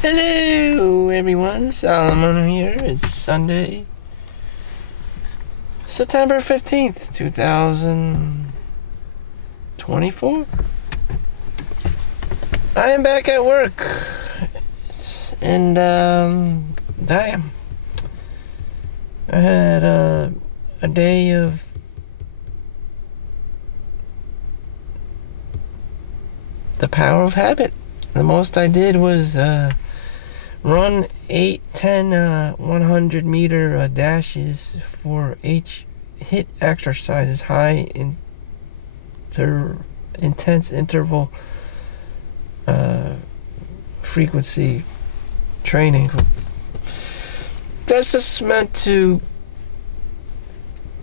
Hello everyone, Solomon here. It's Sunday, September 15th, 2024. I am back at work, and damn, I had a day of the power of habit. The most I did was run 8, 10, 100 meter dashes for each HIIT exercises, high intense interval frequency training. That's just meant to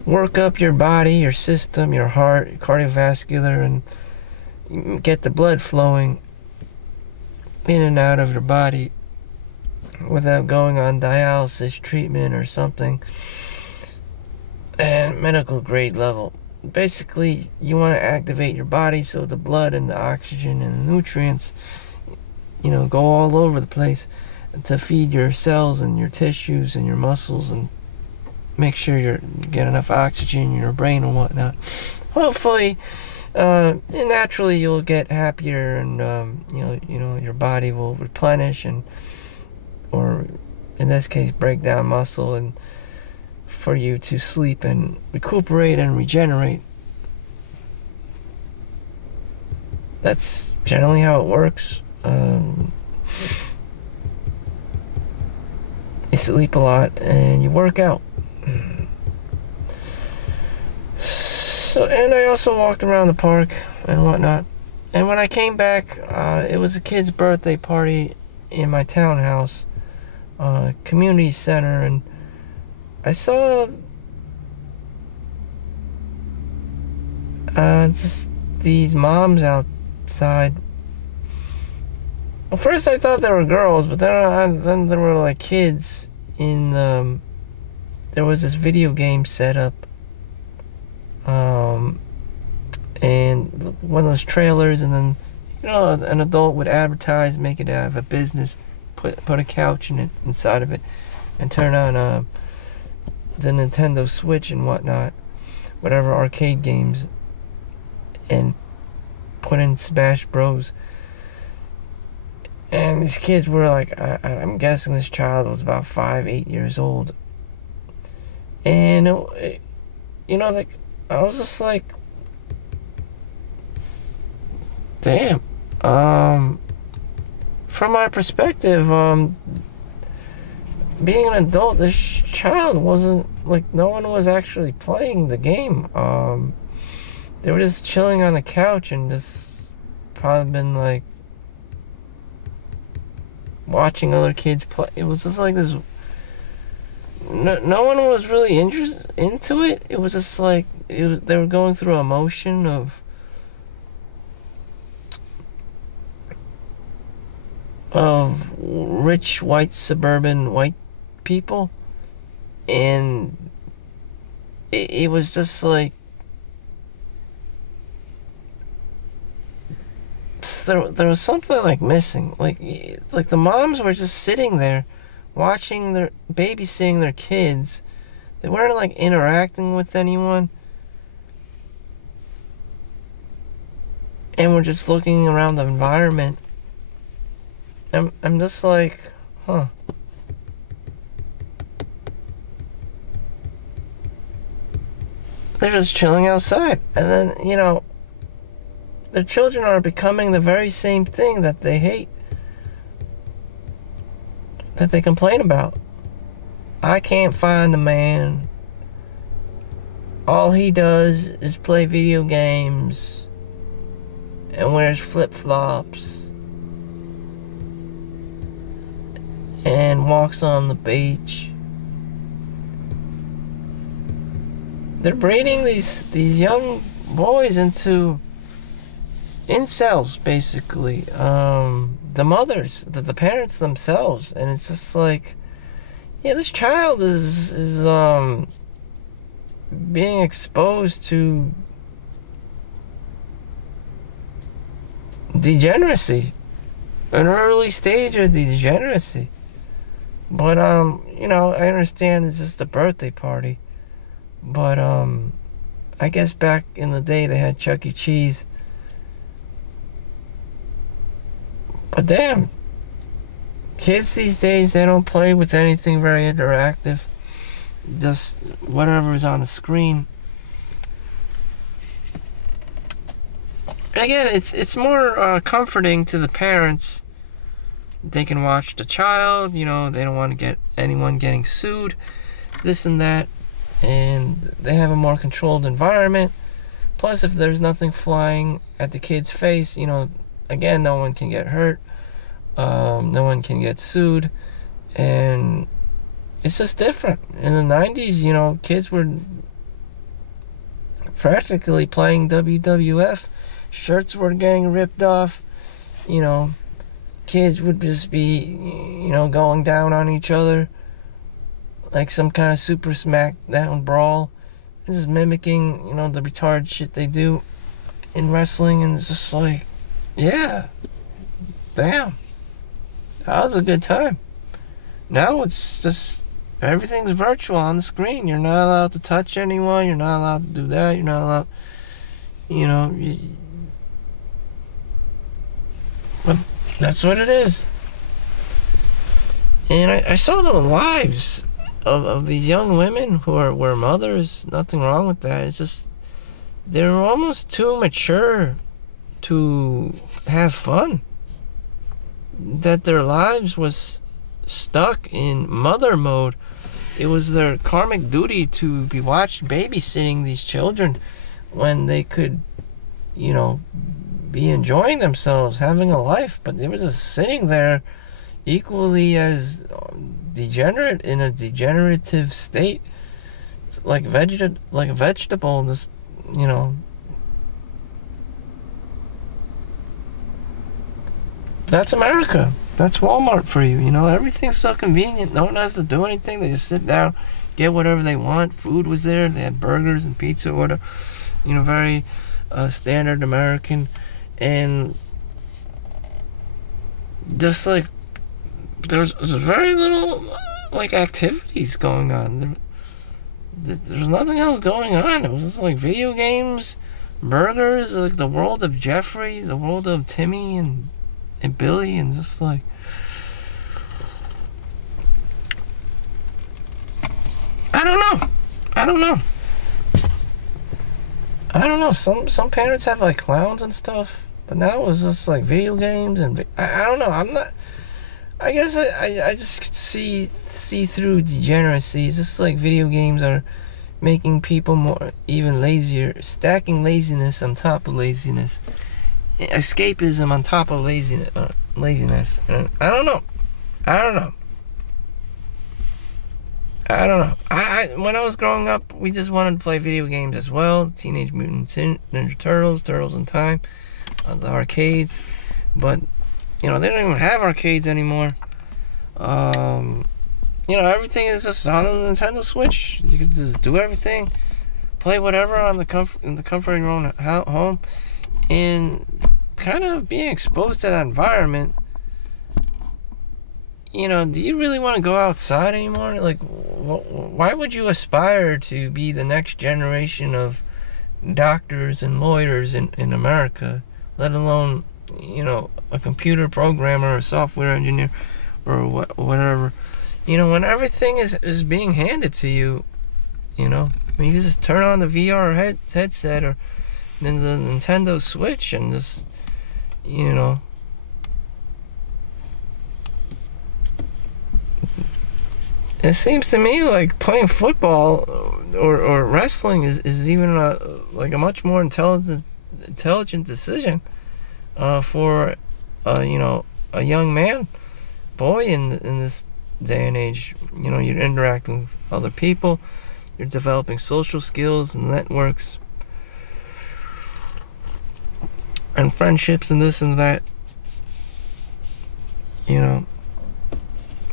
work up your body, your system, your heart, cardiovascular, and get the blood flowing in and out of your body without going on dialysis treatment or something at medical grade level. Basically, you want to activate your body so the blood and the oxygen and the nutrients, go all over the place to feed your cells and your tissues and your muscles and make sure you get enough oxygen in your brain and whatnot. Hopefully, naturally you'll get happier, and your body will replenish or in this case break down muscle, and for you to sleep and recuperate and regenerate. That's generally how it works. You sleep a lot and you work out. So, and I also walked around the park and whatnot. And when I came back, it was a kid's birthday party in my townhouse, community center, and I saw just these moms outside. Well, first I thought they were girls, but then there were like kids in there was this video game set up, and one of those trailers, and then an adult would advertise, make it out of a business, put a couch inside of it, and turn on the Nintendo Switch and whatnot, whatever arcade games, and put in Smash Bros. And these kids were like, I'm guessing this child was about 5, 8 years old. And, I was just like, damn. From my perspective, being an adult, this child wasn't, like, no one was actually playing the game. They were just chilling on the couch and just probably been, like, watching other kids play. It was just like this. No one was really into it. It was just like they were going through a motion of rich white suburban white people, and it was just like there was something like missing. Like the moms were just sitting there watching babysitting their kids. They weren't like interacting with anyone, and we're just looking around the environment. I'm just like, huh. They're just chilling outside, and then their children are becoming the very same thing that they hate, that they complain about. I can't find the man. All he does is play video games and wears flip-flops and walks on the beach. They're breeding these young boys into incels, basically. The mothers, the parents themselves, and it's just like, this child is being exposed to degeneracy. an early stage of degeneracy. But you know, I understand it's just a birthday party. But I guess back in the day they had Chuck E. Cheese. But damn, kids these days, they don't play with anything very interactive. Just whatever is on the screen. Again, it's more comforting to the parents. They can watch the child, you know, they don't want to get anyone getting sued, this and that, and they have a more controlled environment. Plus, if there's nothing flying at the kid's face, you know, again, no one can get hurt, no one can get sued, and it's just different. In the 90s, you know, kids were practically playing WWF. Shirts were getting ripped off, you know, kids would just be, you know, going down on each other like some kind of super smackdown brawl. This is mimicking, you know, the retarded shit they do in wrestling, and it's just like, yeah, damn, that was a good time. Now it's just, everything's virtual on the screen. You're not allowed to touch anyone, you're not allowed to do that, you're not allowed, you know, but that's what it is. And I saw the lives of these young women who were mothers. Nothing wrong with that. It's just they're almost too mature to have fun. That their lives was stuck in mother mode. It was their karmic duty to be watched babysitting these children when they could, you know, be enjoying themselves, having a life, but they were just sitting there equally as degenerate, in a degenerative state. It's like like a vegetable, just, you know. That's America. That's Walmart for you, you know. Everything's so convenient. No one has to do anything. They just sit down, get whatever they want. Food was there. They had burgers and pizza, whatever. You know, very standard American. And just like there's very little like activities going on. There's nothing else going on. It was just like video games, burgers, like the world of Jeffrey, the world of Timmy and Billy, and just like, I don't know. Some parents have like clowns and stuff, but now it was just like video games, and I don't know. I guess I just see through degeneracy. It's just like video games are making people more even lazier, stacking laziness on top of laziness, escapism on top of laziness. And I don't know. When I was growing up, we just wanted to play video games as well. Teenage Mutant Ninja Turtles, Turtles in Time, the arcades. But, you know, they don't even have arcades anymore. You know, everything is just on the Nintendo Switch. You can just do everything, play whatever in the comfort of your own home, and kind of being exposed to that environment. You know, do you really want to go outside anymore? Like, why would you aspire to be the next generation of doctors and lawyers in America, let alone, you know, a computer programmer or a software engineer or whatever? You know, when everything is being handed to you, you know, when you just turn on the VR headset or then the Nintendo Switch and just, you know, it seems to me like playing football or wrestling is even like a much more intelligent decision for you know, a young man, boy, in this day and age. You know, you're interacting with other people, you're developing social skills and networks and friendships and this and that. You know,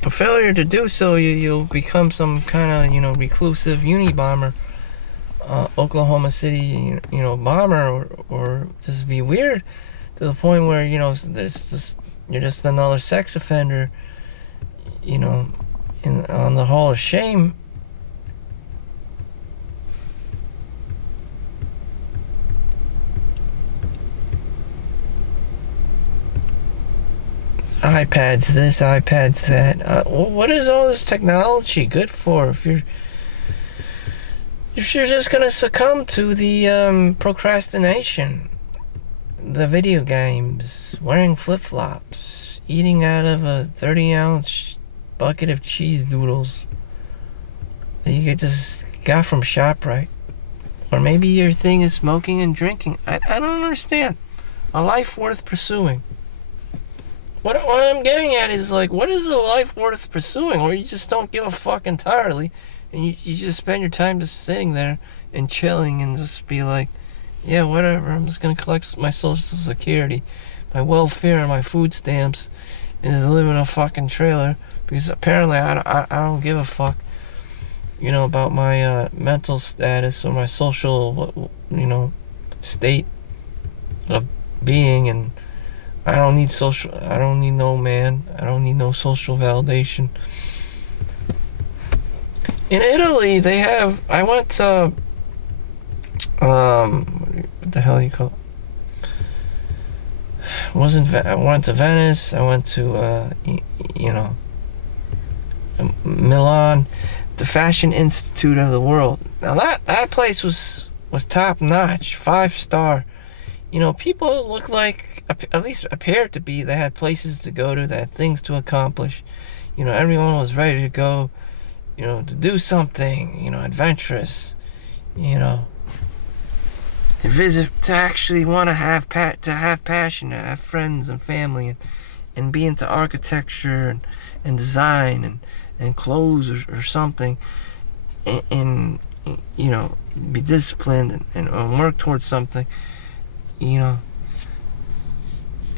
a failure to do so, you'll become some kind of, you know, reclusive Unabomber, Oklahoma City, you know, bomber, or just be weird to the point where, you know, there's just, You're just another sex offender, you know, on the Hall of Shame. iPads this, iPads that. What is all this technology good for if you're just gonna succumb to the procrastination, the video games, wearing flip-flops, eating out of a 30-ounce bucket of cheese doodles that you just got from ShopRite? Or maybe your thing is smoking and drinking. I don't understand. A life worth pursuing. What I'm getting at is, like, what is a life worth pursuing? Or you just don't give a fuck entirely, and you just spend your time just sitting there and chilling and just be like, yeah, whatever, I'm just gonna collect my social security, my welfare, and my food stamps, and just live in a fucking trailer, because apparently I don't give a fuck, you know, about my mental status or my social, you know, state of being, and I don't need no man, I don't need no social validation. In Italy, they have, I went to, what the hell you call it? I went to Venice, I went to, you know, Milan, the Fashion Institute of the World. Now that place was top notch, 5-star. You know, people look like, at least appeared to be, they had places to go to, they had things to accomplish. You know, everyone was ready to go, you know, to do something, you know, adventurous, you know, to visit, to actually want to have passion, to have friends and family, and be into architecture and design and clothes or something, and you know, be disciplined and work towards something. You know,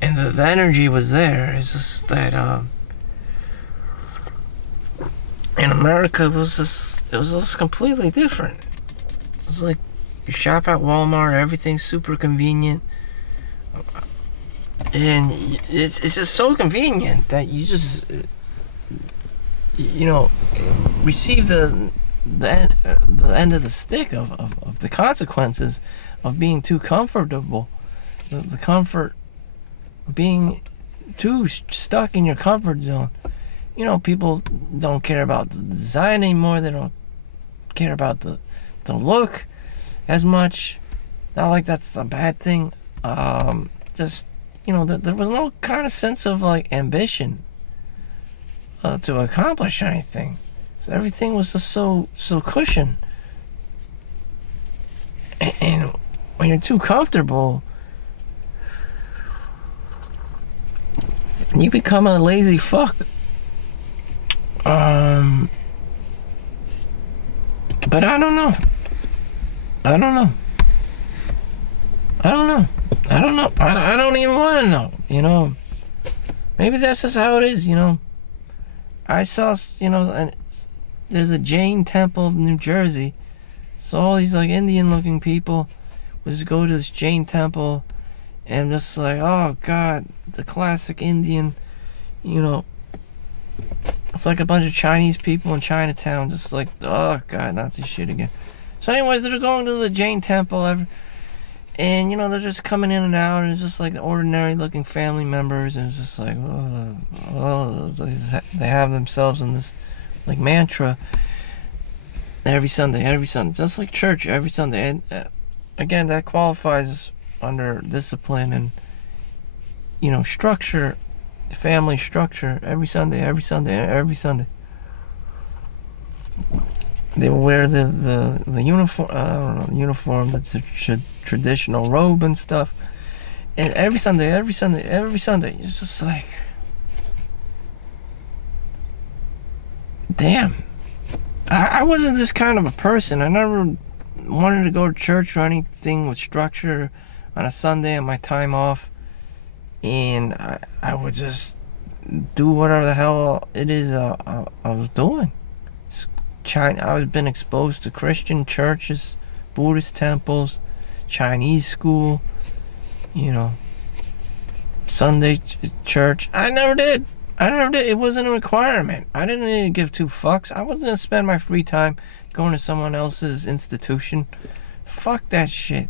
and the energy was there. It's just that in America it was just completely different. It was like you shop at Walmart, everything's super convenient, and it's just so convenient that you just, you know, receive the end of the stick of the consequences of being too comfortable. The comfort of being too stuck in your comfort zone. You know, people don't care about the design anymore. They don't care about the look as much. Not like that's a bad thing. Just, you know, there was no kind of sense of, like, ambition to accomplish anything. So everything was just so cushion. And when you're too comfortable, you become a lazy fuck. But I don't know. I don't even want to know, you know. Maybe that's just how it is, you know. I saw, you know, and there's a Jain temple in New Jersey. So all these, like, Indian-looking people would just go to this Jain temple and just like, oh God, the classic Indian, you know. It's like a bunch of Chinese people in Chinatown, just like, oh God, not this shit again. So anyways, they're going to the Jain temple, and, you know, they're just coming in and out, and it's just like ordinary-looking family members, and it's just like, they have themselves in this, like, mantra every Sunday, just like church every Sunday. And again, that qualifies under discipline and, you know, structure, family structure, every Sunday. They wear the uniform, I don't know, uniform, that's a traditional robe and stuff. And every Sunday, it's just like, damn. I wasn't this kind of a person. I never wanted to go to church or anything with structure on a Sunday on my time off. And I would just do whatever the hell it is I was doing. I've been exposed to Christian churches, Buddhist temples, Chinese school, you know. Sunday church. I never did. It wasn't a requirement. I didn't need to give two fucks. I wasn't gonna spend my free time going to someone else's institution. Fuck that shit.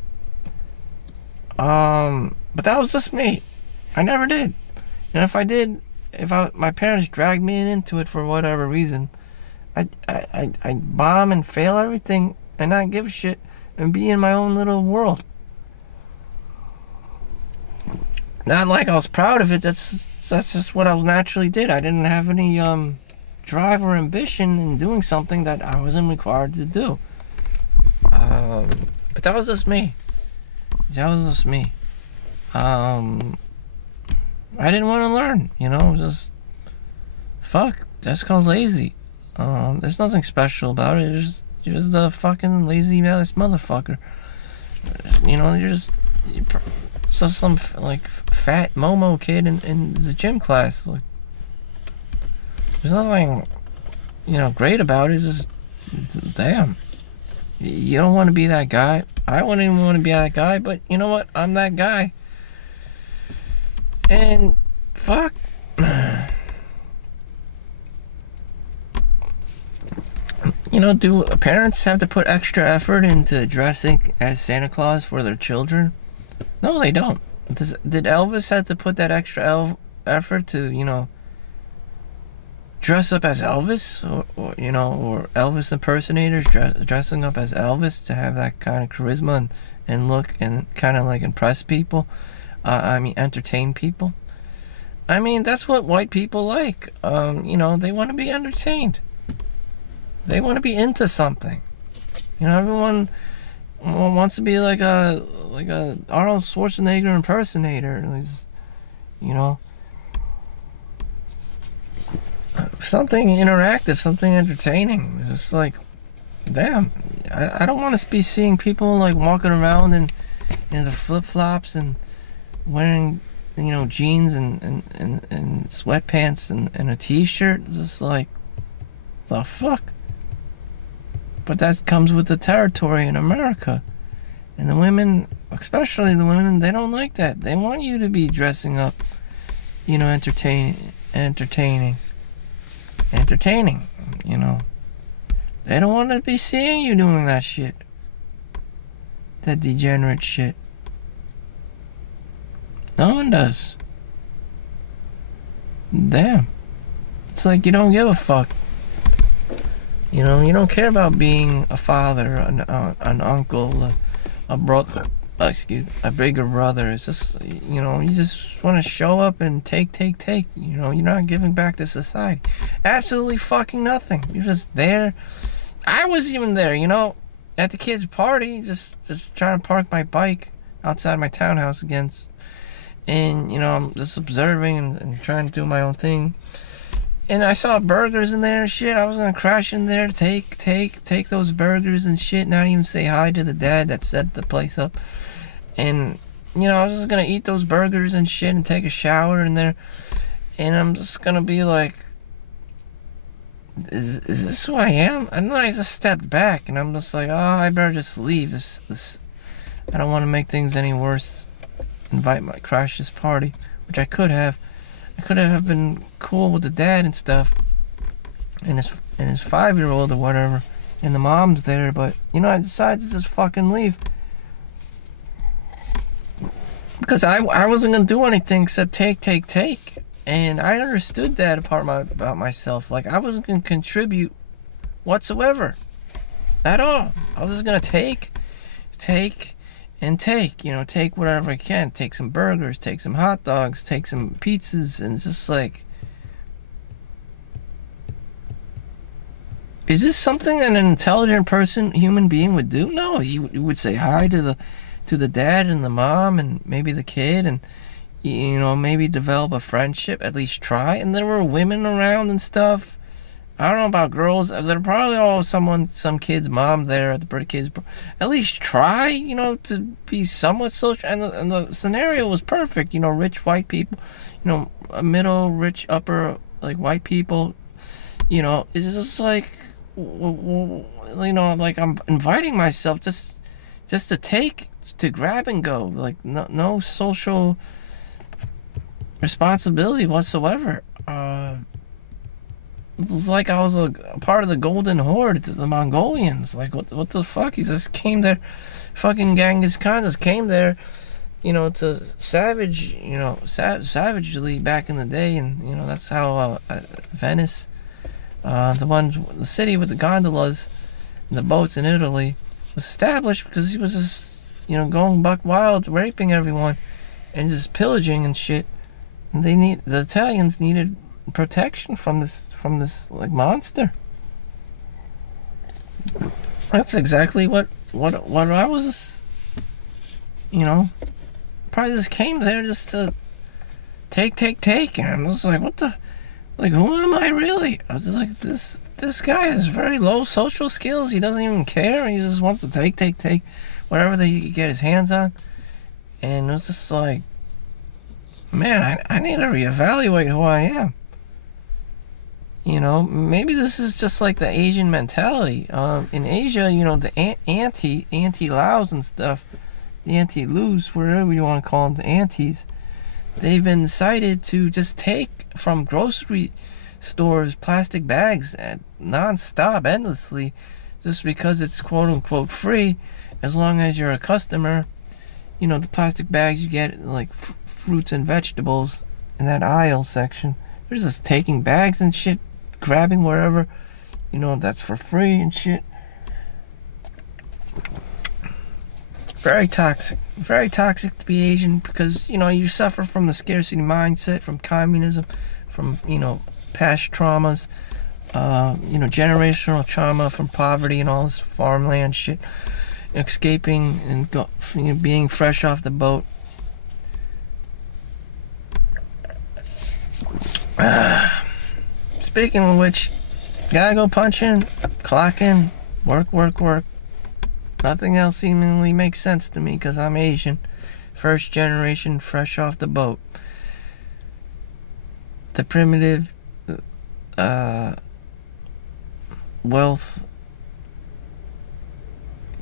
But that was just me. I never did. And if I did, my parents dragged me into it for whatever reason, I'd bomb and fail everything and not give a shit and be in my own little world. Not like I was proud of it. That's just what I naturally did. I didn't have any drive or ambition in doing something that I wasn't required to do. But that was just me. I didn't want to learn, just fuck. That's called lazy. There's nothing special about it. You're just a fucking lazy ass motherfucker. You're just some like fat Momo kid in the gym class. Like, there's nothing, great about it. It's just, damn. You don't want to be that guy. I wouldn't even want to be that guy, but you know what? I'm that guy. And fuck. Do parents have to put extra effort into dressing as Santa Claus for their children? No, they don't. Did Elvis have to put that extra effort to, dress up as Elvis? Or Elvis impersonators dressing up as Elvis to have that kind of charisma and look and kind of like impress people? Entertain people? That's what white people like. They want to be entertained. They want to be into something. Everyone wants to be like a Arnold Schwarzenegger impersonator. Something interactive, something entertaining. It's just like, damn, I don't want to be seeing people like walking around in the flip-flops and wearing, jeans and sweatpants and a t-shirt. It's just like, the fuck? But that comes with the territory in America. And the women, especially the women, they don't like that. They want you to be dressing up, entertaining. They don't want to be seeing you doing that shit. That degenerate shit. No one does. Damn. It's like you don't give a fuck. You don't care about being a father, an uncle, a brother, a bigger brother. It's just, you just want to show up and take. You're not giving back to society. Absolutely fucking nothing. You're just there. I was even there, at the kids' party, just trying to park my bike outside my townhouse again. And, I'm just observing and trying to do my own thing. And I saw burgers in there and shit. I was gonna crash in there, take those burgers and shit, not even say hi to the dad that set the place up. And, I was just gonna eat those burgers and shit and take a shower in there. And I'm just gonna be like, is this who I am? And then I just stepped back and I'm just like, oh, I better just leave. This I don't want to make things any worse. Crash this party, which I could have. I could have been cool with the dad and stuff, and his 5-year-old or whatever, and the mom's there, but I decided to just fucking leave because I wasn't gonna do anything except take, and I understood that about myself. Like, I wasn't gonna contribute whatsoever at all. I was just gonna take. Take whatever I can. Take some burgers, take some hot dogs, take some pizzas, and it's just like, is this something that an intelligent human being would do? No, he would say hi to the dad and the mom and maybe the kid, and maybe develop a friendship, at least try. And there were women around and stuff. I don't know about girls. They're probably all some kid's mom there at the birthday kids. At least try, to be somewhat social. And the scenario was perfect. Rich white people, middle, rich, upper, like white people. It's just like, like I'm inviting myself just to grab and go. Like no social responsibility whatsoever. It's like I was a part of the Golden Horde to the Mongolians. Like, what the fuck? He just came there. Fucking Genghis Khan just came there, to savagely back in the day. And, that's how Venice, the city with the gondolas and the boats in Italy, was established because he was just, going buck wild, raping everyone and just pillaging and shit. And the Italians needed protection from this like monster. That's exactly what I was, probably just came there just to take, and I was like, what the, like, who am I really? I was like, this guy has very low social skills. He doesn't even care. He just wants to take whatever he can get his hands on. And it was just like, man, I need to reevaluate who I am. Maybe this is just like the Asian mentality. In Asia, the anti-Laos and stuff, the anti-Lus, whatever you want to call them, the antis, they've been cited to just take from grocery stores plastic bags non-stop, endlessly, just because it's quote-unquote free, as long as you're a customer. The plastic bags you get, like fruits and vegetables in that aisle section, they're just taking bags and shit, grabbing wherever, that's for free and shit. Very toxic to be Asian, because, you suffer from the scarcity mindset, from communism, from, past traumas, generational trauma from poverty and all this farmland shit, escaping and being fresh off the boat. Speaking of which, gotta go punch in, clock in, work. Nothing else seemingly makes sense to me because I'm Asian. First generation, fresh off the boat. The primitive wealth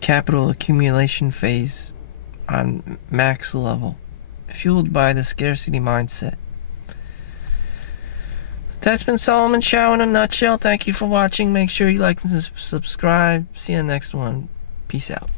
capital accumulation phase on max level, fueled by the scarcity mindset. That's been Solomon Chau in a nutshell. Thank you for watching. Make sure you like and subscribe. See you in the next one. Peace out.